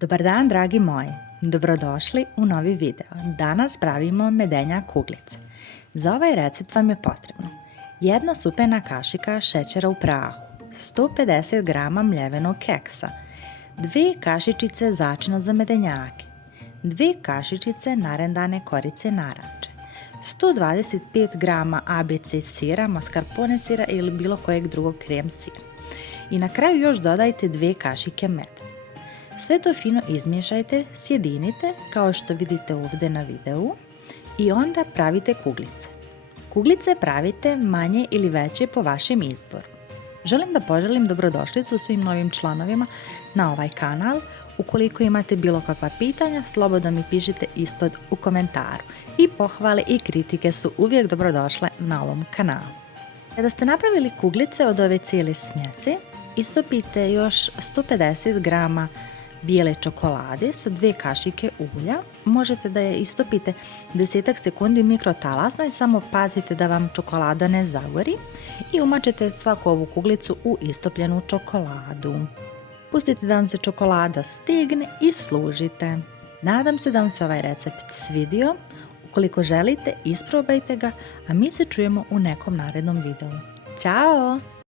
Dobar dan, dragi moji. Dobrodošli u novi video. Danas pravimo medenja kuglice. Za ovaj recept vam je potrebno 1 supena kašika šećera u prahu, 150 g mljevenog keksa, 2 kašičice začina za medenjake, 2 kašičice narendane korice naranče, 125 g ABC sira, mascarpone sira ili bilo kojeg drugog krem sira. I na kraju još dodajte 2 kašike meda. Sve to fino izmiješajte, sjedinite kao što vidite ovdje na videu i onda pravite kuglice. Kuglice pravite manje ili veće po vašem izboru. Želim da poželim dobrodošlicu svim novim članovima na ovaj kanal. Ukoliko imate bilo kakva pitanja, slobodno mi pišite ispod u komentaru. I pohvale i kritike su uvijek dobrodošle na ovom kanalu. Kada ste napravili kuglice od ove cijele smjese, istopite još 150 g bijele čokolade sa 2 kašike ulja. Možete da je istopite 10 sekundi u mikrotalasnoj, samo pazite da vam čokolada ne zagori i umačete svaku ovu kuglicu u istopljenu čokoladu. Pustite da vam se čokolada stigne i služite. Nadam se da vam se ovaj recept svidio. Ukoliko želite, isprobajte ga, a mi se čujemo u nekom narednom videu. Ćao!